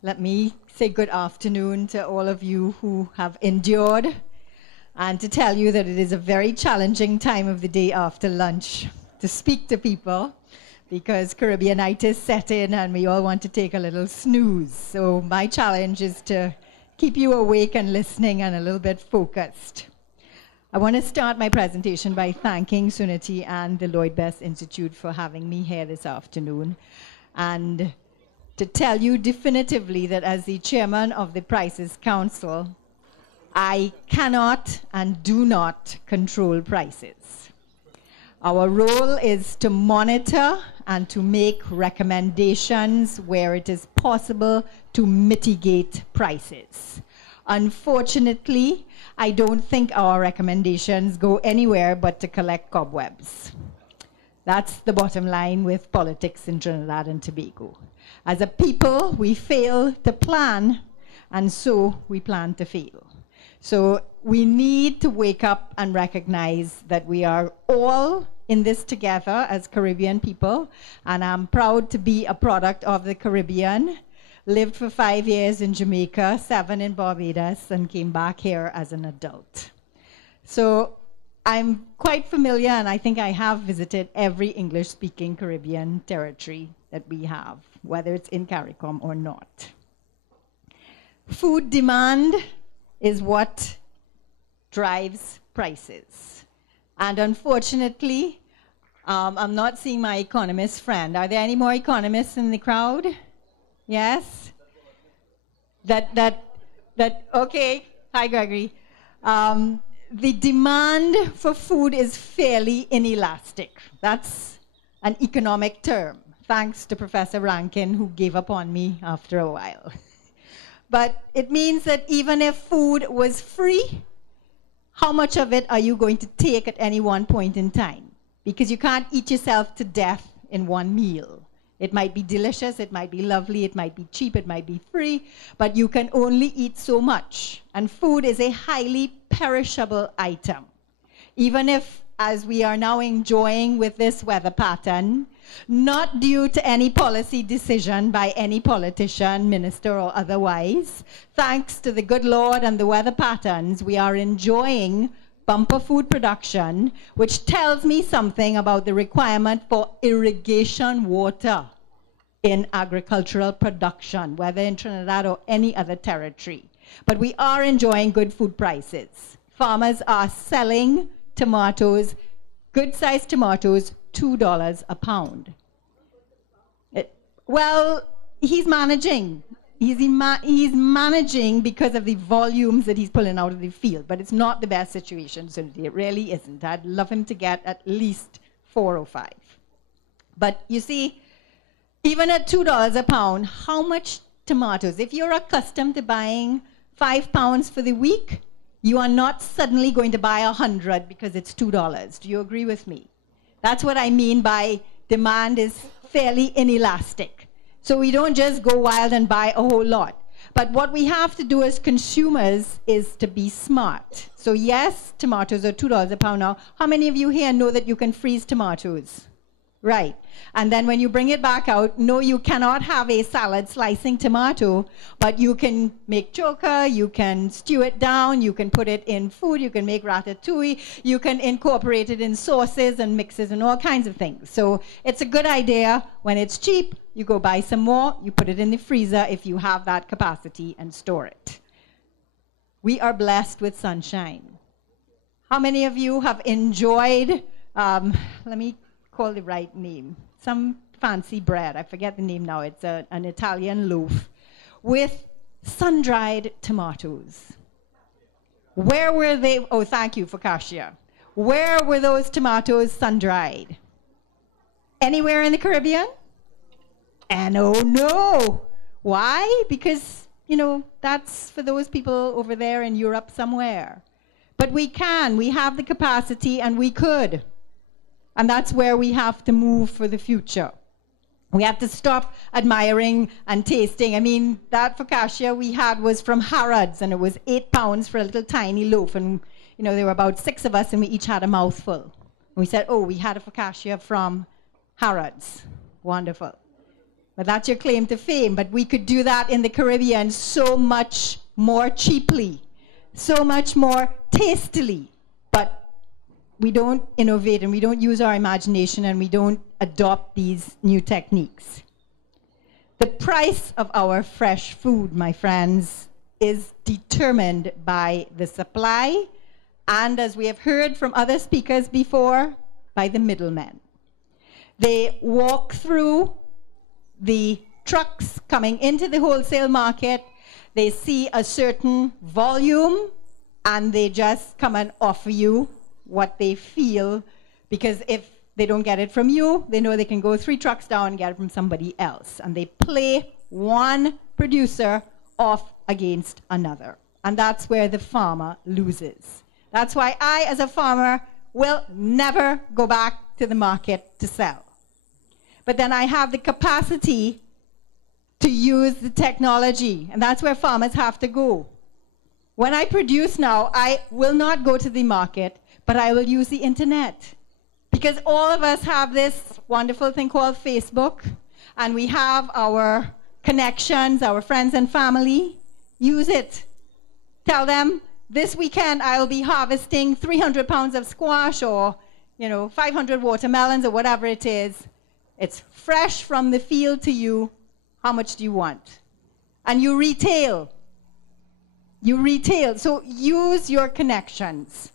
Let me say good afternoon to all of you who have endured, and to tell you that it is a very challenging time of the day after lunch to speak to people, because Caribbeanitis set in and we all want to take a little snooze. So my challenge is to keep you awake and listening and a little bit focused. I want to start my presentation by thanking Suniti and the Lloyd Best Institute for having me here this afternoon, and to tell you definitively that as the chairman of the Prices Council, I cannot and do not control prices. Our role is to monitor and to make recommendations where it is possible to mitigate prices. Unfortunately, I don't think our recommendations go anywhere but to collect cobwebs. That's the bottom line with politics in Trinidad and Tobago. As a people, we fail to plan, and so we plan to fail. So we need to wake up and recognize that we are all in this together as Caribbean people, and I'm proud to be a product of the Caribbean. Lived for 5 years in Jamaica, 7 in Barbados, and came back here as an adult. So I'm quite familiar, and I think I have visited every English-speaking Caribbean territory that we have, whether it's in CARICOM or not. Food demand is what drives prices. And unfortunately, I'm not seeing my economist friend. Are there any more economists in the crowd? Yes? Okay. Hi, Gregory. The demand for food is fairly inelastic. That's an economic term, thanks to Professor Rankin, who gave up on me after a while. But it means that even if food was free, how much of it are you going to take at any one point in time? Because you can't eat yourself to death in one meal. It might be delicious, it might be lovely, it might be cheap, it might be free, but you can only eat so much. And food is a highly perishable item. Even if, as we are now enjoying with this weather pattern, not due to any policy decision by any politician, minister, or otherwise, thanks to the good Lord and the weather patterns, we are enjoying bumper food production, which tells me something about the requirement for irrigation water in agricultural production, whether in Trinidad or any other territory. But we are enjoying good food prices. Farmers are selling tomatoes, good-sized tomatoes, $2 a pound. Well, he's managing. He's managing because of the volumes that he's pulling out of the field, but it's not the best situation, so it really isn't. I'd love him to get at least 4 or 5. But you see, even at $2 a pound, how much tomatoes? If you're accustomed to buying 5 pounds for the week, you are not suddenly going to buy 100 because it's $2. Do you agree with me? That's what I mean by demand is fairly inelastic. So we don't just go wild and buy a whole lot. But what we have to do as consumers is to be smart. So yes, tomatoes are $2 a pound now. How many of you here know that you can freeze tomatoes? Right. And then when you bring it back out, no, you cannot have a salad slicing tomato, but you can make choka, you can stew it down, you can put it in food, you can make ratatouille, you can incorporate it in sauces and mixes and all kinds of things. So it's a good idea. When it's cheap, you go buy some more, you put it in the freezer if you have that capacity and store it. We are blessed with sunshine. How many of you have enjoyed, let me call the right name, some fancy bread, I forget the name now, it's an Italian loaf, with sun-dried tomatoes. Where were they? Oh, thank you, focaccia. Where were those tomatoes sun-dried? Anywhere in the Caribbean? And oh no! Why? Because, you know, that's for those people over there in Europe somewhere. But we have the capacity, and we could. And that's where we have to move for the future. We have to stop admiring and tasting. I mean, that focaccia we had was from Harrods, and it was 8 pounds for a little tiny loaf. And, you know, there were about 6 of us, and we each had a mouthful. And we said, oh, we had a focaccia from Harrods. Wonderful. But that's your claim to fame. But we could do that in the Caribbean so much more cheaply, so much more tastily. But we don't innovate and we don't use our imagination and we don't adopt these new techniques. The price of our fresh food, my friends, is determined by the supply and, as we have heard from other speakers before, by the middlemen. They walk through the trucks coming into the wholesale market, they see a certain volume, and they just come and offer you what they feel, because if they don't get it from you, they know they can go 3 trucks down and get it from somebody else. And they play one producer off against another. And that's where the farmer loses. That's why I, as a farmer, will never go back to the market to sell. But then I have the capacity to use the technology, and that's where farmers have to go. When I produce now, I will not go to the market, but I will use the internet. Because all of us have this wonderful thing called Facebook, and we have our connections, our friends and family. Use it. Tell them, this weekend I'll be harvesting 300 pounds of squash or 500 watermelons or whatever it is. It's fresh from the field to you. How much do you want? And you retail. You retail. So use your connections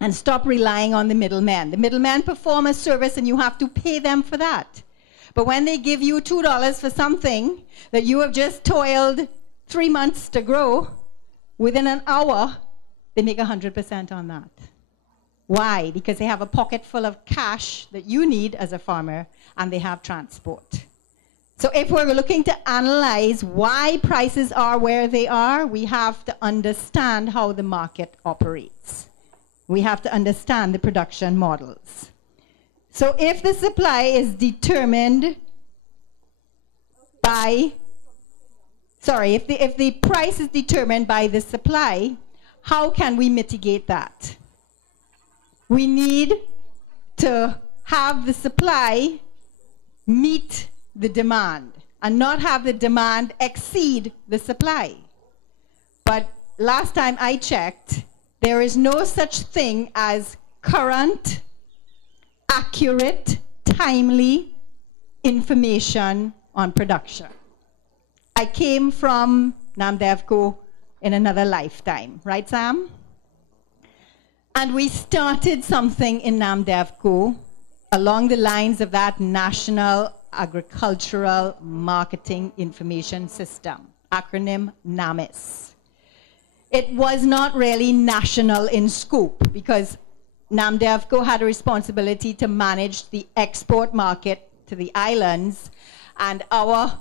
and stop relying on the middlemen. The middlemen perform a service and you have to pay them for that. But when they give you $2 for something that you have just toiled 3 months to grow, within an hour, they make 100% on that. Why? Because they have a pocket full of cash that you need as a farmer, and they have transport. So if we're looking to analyze why prices are where they are, we have to understand how the market operates. We have to understand the production models. So if the supply is determined by, if the price is determined by the supply, how can we mitigate that? We need to have the supply meet the demand and not have the demand exceed the supply. But last time I checked, there is no such thing as current, accurate, timely information on production. I came from NAMDEVCO in another lifetime, right, Sam? And we started something in NAMDEVCO along the lines of that National Agricultural Marketing Information System, acronym NAMIS. It was not really national in scope because NAMDEVCO had a responsibility to manage the export market to the islands, and our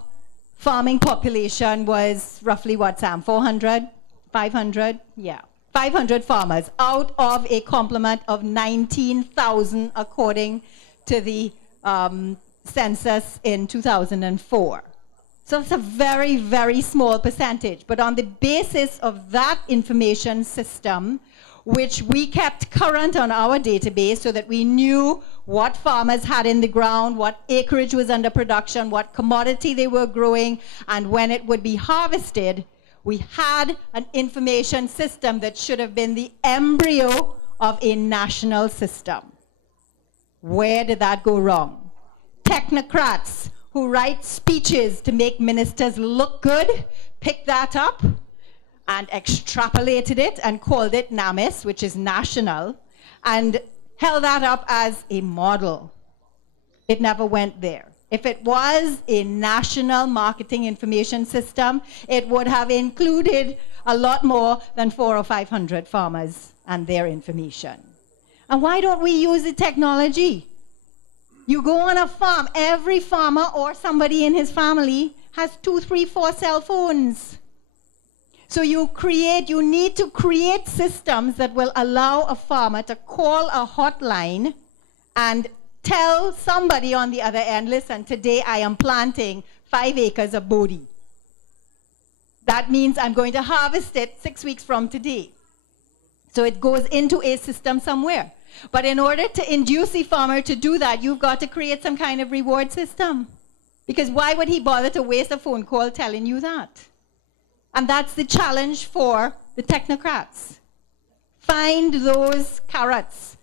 farming population was roughly what, Sam, 400, 500? Yeah, 500 farmers out of a complement of 19,000 according to the census in 2004. So it's a very, very small percentage. But on the basis of that information system, which we kept current on our database so that we knew what farmers had in the ground, what acreage was under production, what commodity they were growing, and when it would be harvested, we had an information system that should have been the embryo of a national system. Where did that go wrong? Technocrats who write speeches to make ministers look good picked that up and extrapolated it and called it NAMIS, which is national, and held that up as a model. It never went there. If it was a national marketing information system, it would have included a lot more than 400 or 500 farmers and their information. And why don't we use the technology? You go on a farm, every farmer or somebody in his family has 2, 3, 4 cell phones. So you need to create systems that will allow a farmer to call a hotline and tell somebody on the other end, listen, today I am planting 5 acres of Bodhi. That means I'm going to harvest it 6 weeks from today. So it goes into a system somewhere. But in order to induce the farmer to do that, you've got to create some kind of reward system. Because why would he bother to waste a phone call telling you that? And that's the challenge for the technocrats. Find those carrots.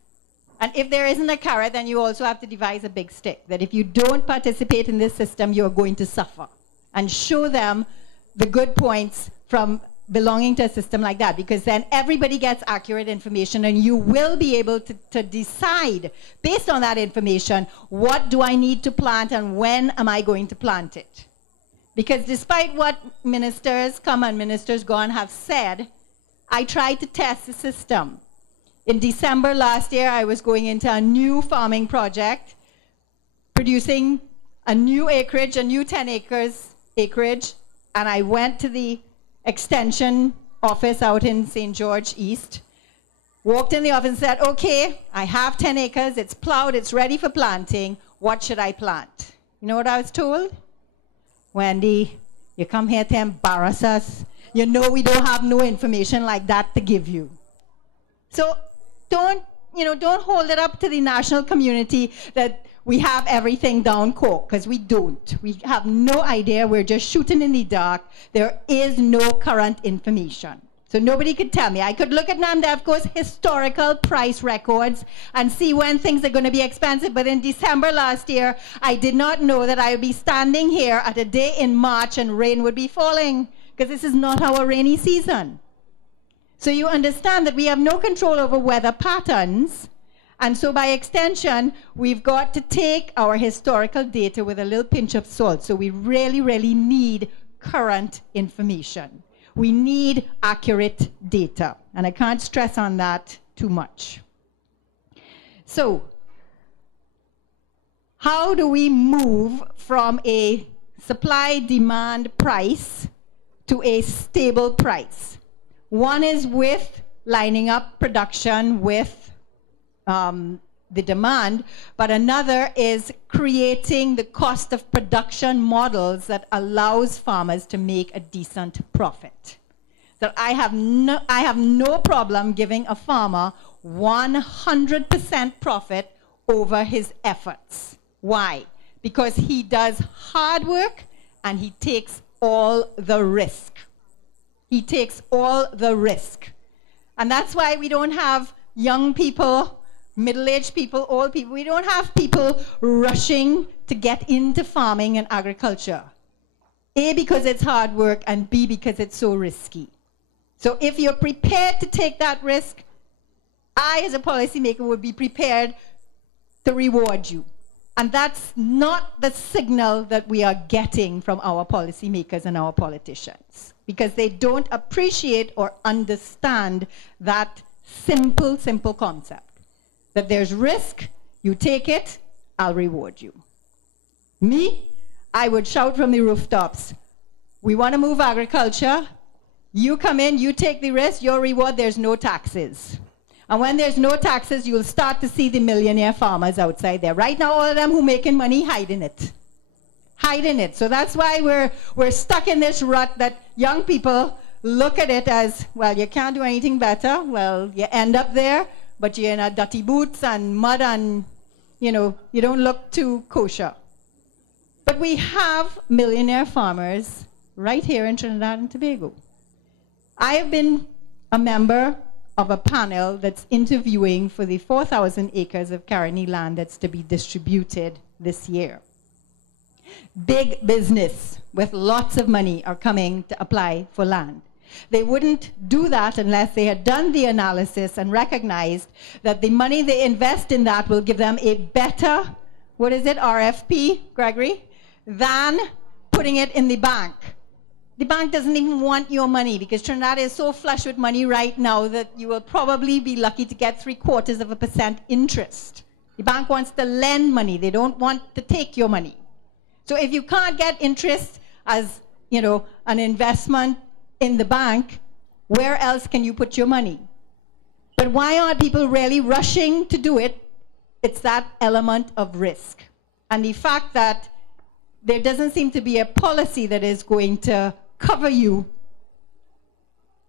And if there isn't a carrot, then you also have to devise a big stick. That if you don't participate in this system, you're going to suffer. And show them the good points from belonging to a system like that, because then everybody gets accurate information and you will be able to decide based on that information, what do I need to plant and when am I going to plant it? Because despite what ministers come and ministers go on have said, I tried to test the system. In December last year, I was going into a new farming project, producing a new acreage, a new 10 acres acreage, and I went to the extension office out in St. George East, walked in the office and said, okay, I have 10 acres, it's plowed, it's ready for planting, what should I plant? You know what I was told? Wendy, you come here to embarrass us. You know we don't have no information like that to give you. So don't hold it up to the national community that we have everything down court, because we don't. We have no idea. We're just shooting in the dark. There is no current information. So nobody could tell me. I could look at NAMDEVCO's historical price records and see when things are going to be expensive. But in December last year, I did not know that I would be standing here at a day in March and rain would be falling, because this is not our rainy season. So you understand that we have no control over weather patterns. And so by extension, we've got to take our historical data with a little pinch of salt. So we really, really need current information. We need accurate data. And I can't stress on that too much. So how do we move from a supply-demand price to a stable price? One is with lining up production with the demand, but another is creating the cost of production models that allows farmers to make a decent profit. So I have no problem giving a farmer 100% profit over his efforts. Why? Because he does hard work and he takes all the risk. He takes all the risk. And that's why we don't have young people, middle-aged people, old people. We don't have people rushing to get into farming and agriculture. A, because it's hard work, and B, because it's so risky. So if you're prepared to take that risk, I, as a policymaker, would be prepared to reward you. And that's not the signal that we are getting from our policymakers and our politicians, because they don't appreciate or understand that simple concept. That there's risk, you take it, I'll reward you. Me, I would shout from the rooftops, we want to move agriculture, you come in, you take the risk, your reward, there's no taxes. And when there's no taxes, you'll start to see the millionaire farmers outside there. Right now, all of them who are making money, hiding it. Hiding it. So that's why we're stuck in this rut that young people look at it as, well, you can't do anything better. Well, you end up there, but you're in dirty boots and mud and, you don't look too kosher. But we have millionaire farmers right here in Trinidad and Tobago. I have been a member of a panel that's interviewing for the 4,000 acres of Caroni land that's to be distributed this year. Big business with lots of money are coming to apply for land. They wouldn't do that unless they had done the analysis and recognized that the money they invest in that will give them a better, RFP, Gregory, than putting it in the bank. The bank doesn't even want your money because Trinidad is so flush with money right now that you will probably be lucky to get 0.75% interest. The bank wants to lend money. They don't want to take your money. So if you can't get interest as, an investment in the bank, where else can you put your money? But why aren't people really rushing to do it? It's that element of risk. And the fact that there doesn't seem to be a policy that is going to cover you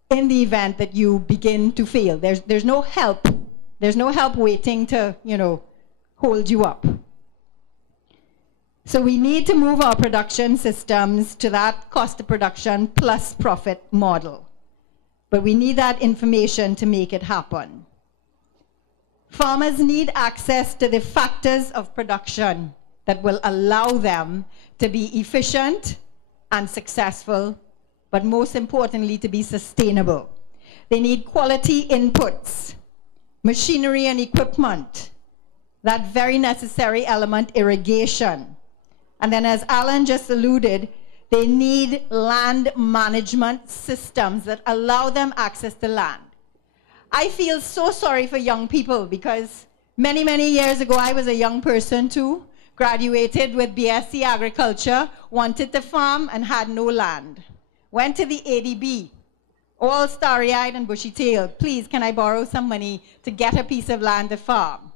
in the event that you begin to fail. There's no help. There's no help waiting to, hold you up. So we need to move our production systems to that cost of production plus profit model. But we need that information to make it happen. Farmers need access to the factors of production that will allow them to be efficient and successful, but most importantly, to be sustainable. They need quality inputs, machinery and equipment, that very necessary element, irrigation. And then, as Alan just alluded, they need land management systems that allow them access to land. I feel so sorry for young people because many, many years ago, I was a young person too, graduated with BSc Agriculture, wanted to farm and had no land. Went to the ADB, all starry-eyed and bushy-tailed. Please, can I borrow some money to get a piece of land to farm?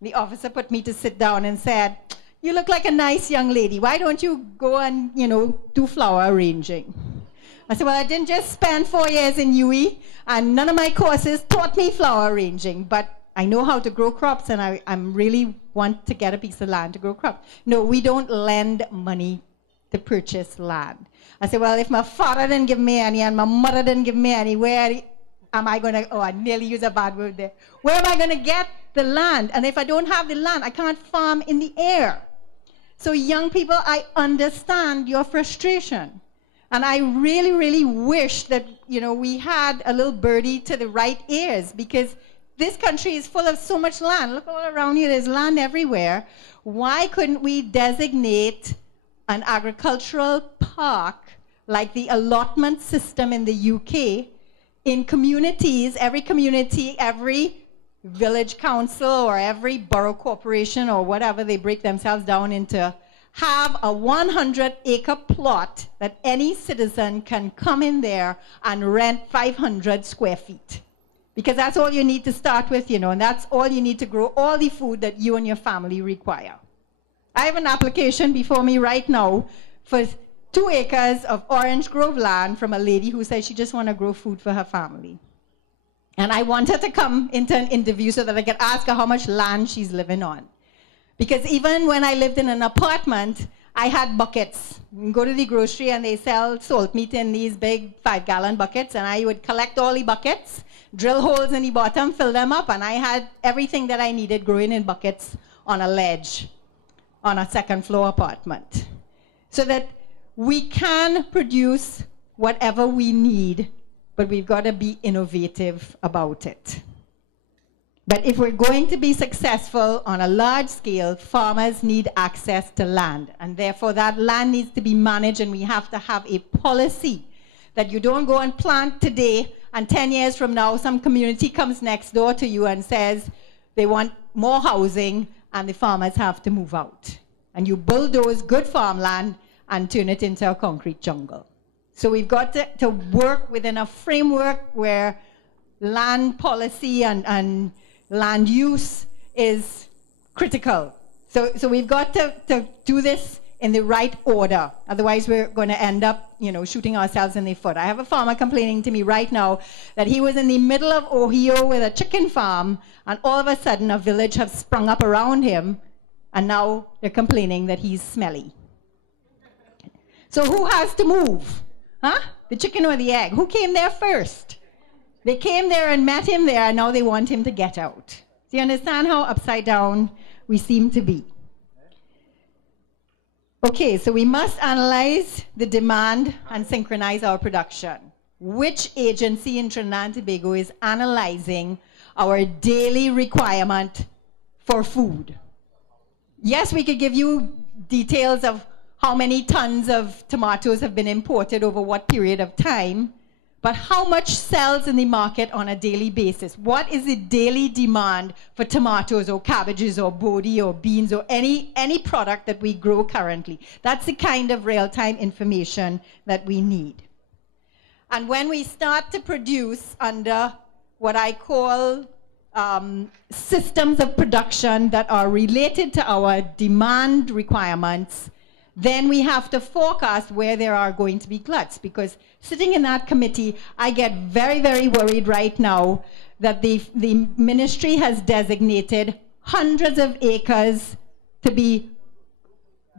The officer put me to sit down and said, "You look like a nice young lady. Why don't you go and, do flower arranging?" I said, "Well, I didn't just spend 4 years in UE, and none of my courses taught me flower arranging, but I know how to grow crops, and I'm really want to get a piece of land to grow crops." No, we don't lend money to purchase land. I said, "Well, if my father didn't give me any and my mother didn't give me any, where am I going to, oh, I nearly used a bad word there. Where am I going to get the land? And if I don't have the land, I can't farm in the air." So young people, I understand your frustration. And I really, really wish that, we had a little birdie to the right ears, because this country is full of so much land. Look all around you, there's land everywhere. Why couldn't we designate an agricultural park like the allotment system in the UK in communities, every village council or every borough corporation or whatever, they break themselves down into, have a 100-acre plot that any citizen can come in there and rent 500 square feet. Because that's all you need to start with, and that's all you need to grow all the food that you and your family require. I have an application before me right now for 2 acres of orange grove land from a lady who says she just wants to grow food for her family. And I want her to come into an interview so that I can ask her how much land she's living on. Because even when I lived in an apartment, I had buckets. You go to the grocery and they sell salt meat in these big 5-gallon buckets, and I would collect all the buckets, drill holes in the bottom, fill them up, and I had everything that I needed growing in buckets on a ledge on a second-floor apartment. So that we can produce whatever we need, but we've got to be innovative about it. But if we're going to be successful on a large scale, farmers need access to land. And therefore, that land needs to be managed, and we have to have a policy that you don't go and plant today, and 10 years from now, some community comes next door to you and says they want more housing, and the farmers have to move out. And you bulldoze good farmland and turn it into a concrete jungle. So we've got to work within a framework where land policy and land use is critical. So we've got to do this in the right order. Otherwise, we're going to end up, shooting ourselves in the foot. I have a farmer complaining to me right now that he was in the middle of Ohio with a chicken farm, and all of a sudden a village has sprung up around him, and now they're complaining that he's smelly. So who has to move? Huh? The chicken or the egg? Who came there first? They came there and met him there, and now they want him to get out. Do you understand how upside down we seem to be? Okay, so we must analyze the demand and synchronize our production. Which agency in Trinidad and Tobago is analyzing our daily requirement for food? Yes, we could give you details of how many tons of tomatoes have been imported over what period of time, but how much sells in the market on a daily basis? What is the daily demand for tomatoes or cabbages or bodi or beans or any product that we grow currently? That's the kind of real-time information that we need. And when we start to produce under what I call systems of production that are related to our demand requirements, then we have to forecast where there are going to be gluts. Because sitting in that committee, I get very, very worried right now that the ministry has designated hundreds of acres to be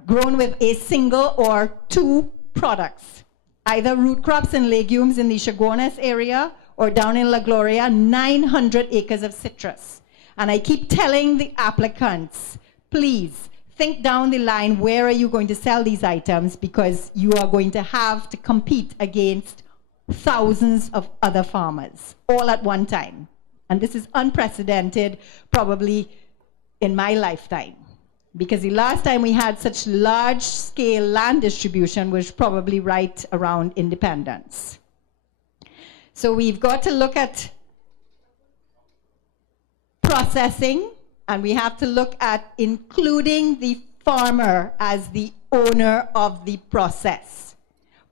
grown with a single or two products, either root crops and legumes in the Chaguanas area or down in La Gloria, 900 acres of citrus. And I keep telling the applicants, please think down the line, where are you going to sell these items? Because you are going to have to compete against thousands of other farmers all at one time. And this is unprecedented, probably in my lifetime. Because the last time we had such large-scale land distribution was probably right around independence. So we've got to look at processing, and we have to look at including the farmer as the owner of the process.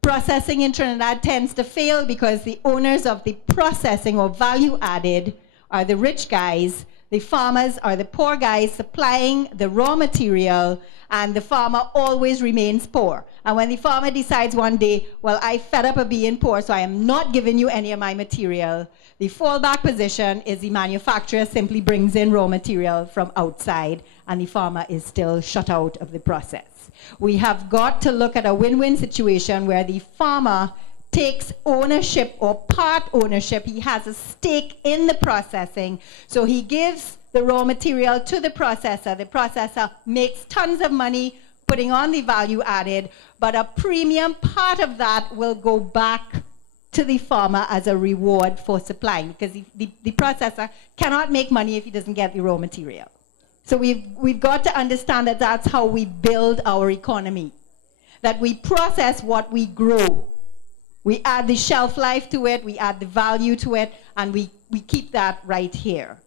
Processing in Trinidad tends to fail because the owners of the processing or value added are the rich guys. The farmers are the poor guys supplying the raw material, and the farmer always remains poor. And when the farmer decides one day, well, I fed up of being poor, so I am not giving you any of my material, the fallback position is the manufacturer simply brings in raw material from outside, and the farmer is still shut out of the process. We have got to look at a win-win situation where the farmer takes ownership or part ownership. He has a stake in the processing. So he gives the raw material to the processor. The processor makes tons of money putting on the value added, but a premium part of that will go back to the farmer as a reward for supplying, because the processor cannot make money if he doesn't get the raw material. So we've got to understand that that's how we build our economy, that we process what we grow. We add the shelf life to it, we add the value to it, and we keep that right here.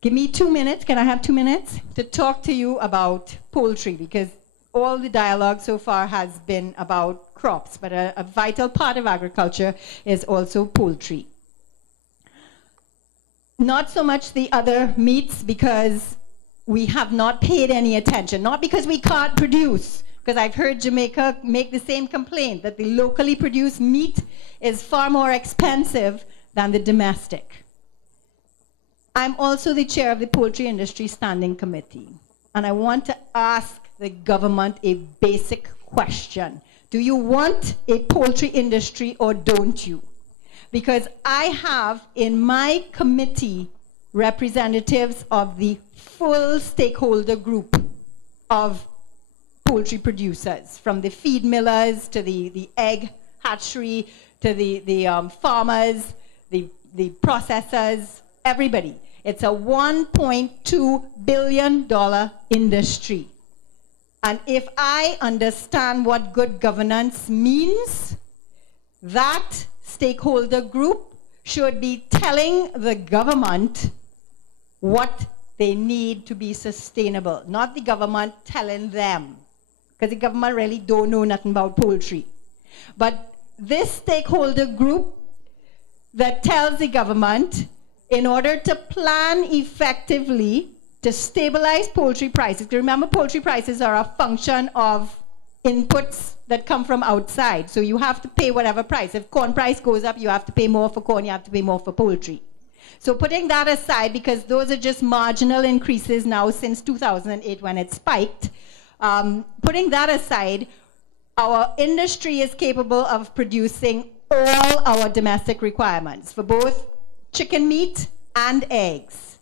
Give me 2 minutes, can I have 2 minutes, to talk to you about poultry, because all the dialogue so far has been about crops, but a vital part of agriculture is also poultry. Not so much the other meats, because we have not paid any attention, not because we can't produce, because I've heard Jamaica make the same complaint that the locally produced meat is far more expensive than the domestic. I'm also the chair of the Poultry Industry Standing Committee, and I want to ask the government a basic question. Do you want a poultry industry or don't you? Because I have in my committee representatives of the full stakeholder group of poultry producers, from the feed millers to the egg hatchery to the farmers, the processors, everybody. It's a $1.2 billion industry. And if I understand what good governance means, that stakeholder group should be telling the government what they need to be sustainable, not the government telling them, because the government really don't know nothing about poultry. But this stakeholder group that tells the government, in order to plan effectively to stabilize poultry prices, remember poultry prices are a function of inputs that come from outside. So you have to pay whatever price. If corn price goes up, you have to pay more for corn, you have to pay more for poultry. So putting that aside, because those are just marginal increases now since 2008 when it spiked, putting that aside, our industry is capable of producing all our domestic requirements for both chicken meat and eggs.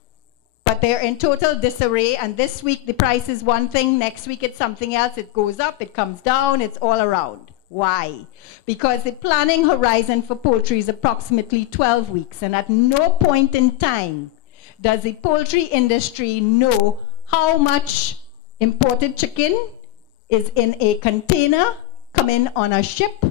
But they're in total disarray, and this week the price is one thing, next week it's something else, it goes up, it comes down, it's all around. Why? Because the planning horizon for poultry is approximately 12 weeks, and at no point in time does the poultry industry know how much imported chicken is in a container coming on a ship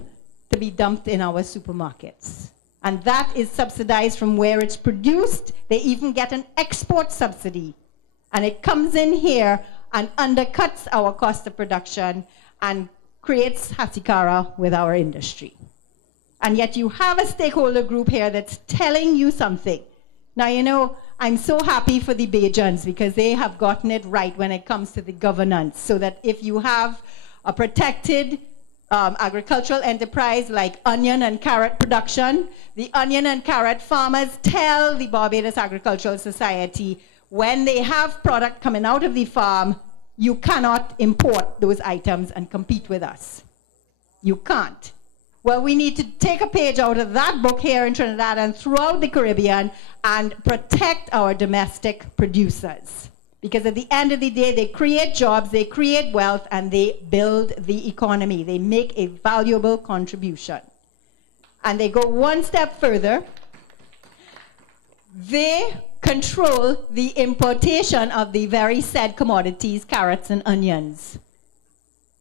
to be dumped in our supermarkets. And that is subsidized from where it's produced. They even get an export subsidy. And it comes in here and undercuts our cost of production and creates hatikara with our industry. And yet you have a stakeholder group here that's telling you something. Now, you know, I'm so happy for the Bajans because they have gotten it right when it comes to the governance, so that if you have a protected agricultural enterprise like onion and carrot production, the onion and carrot farmers tell the Barbados Agricultural Society when they have product coming out of the farm, you cannot import those items and compete with us. You can't. Well, we need to take a page out of that book here in Trinidad and throughout the Caribbean and protect our domestic producers. Because at the end of the day, they create jobs, they create wealth, and they build the economy. They make a valuable contribution. And they go one step further. They control the importation of the very said commodities, carrots and onions.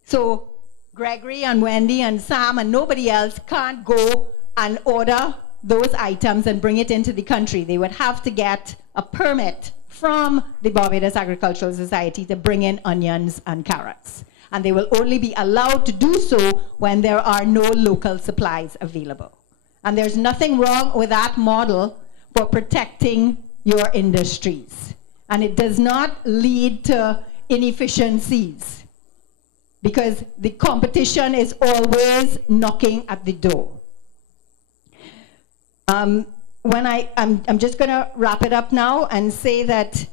So Gregory and Wendy and Sam and nobody else can't go and order those items and bring it into the country. They would have to get a permit from the Barbados Agricultural Society to bring in onions and carrots. And they will only be allowed to do so when there are no local supplies available. And there's nothing wrong with that model for protecting your industries. And it does not lead to inefficiencies, because the competition is always knocking at the door. I'm just going to wrap it up now and say that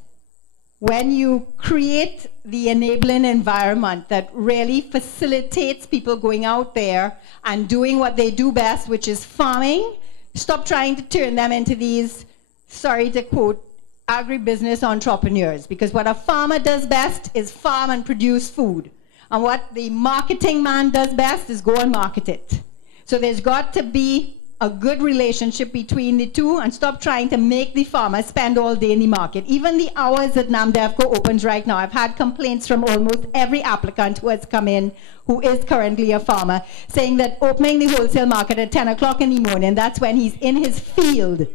when you create the enabling environment that really facilitates people going out there and doing what they do best, which is farming, stop trying to turn them into these, sorry to quote, agribusiness entrepreneurs. Because what a farmer does best is farm and produce food. And what the marketing man does best is go and market it. So there's got to be a good relationship between the two, and stop trying to make the farmer spend all day in the market. Even the hours that NAMDEFCO opens right now, I've had complaints from almost every applicant who has come in who is currently a farmer, saying that opening the wholesale market at 10 o'clock in the morning, that's when he's in his field.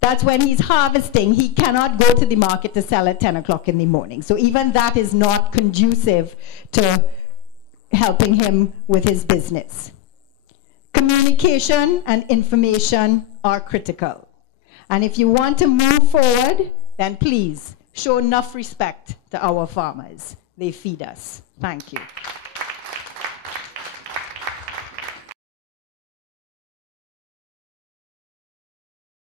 That's when he's harvesting. He cannot go to the market to sell at 10 o'clock in the morning. So even that is not conducive to helping him with his business. Communication and information are critical. And if you want to move forward, then please show enough respect to our farmers. They feed us. Thank you.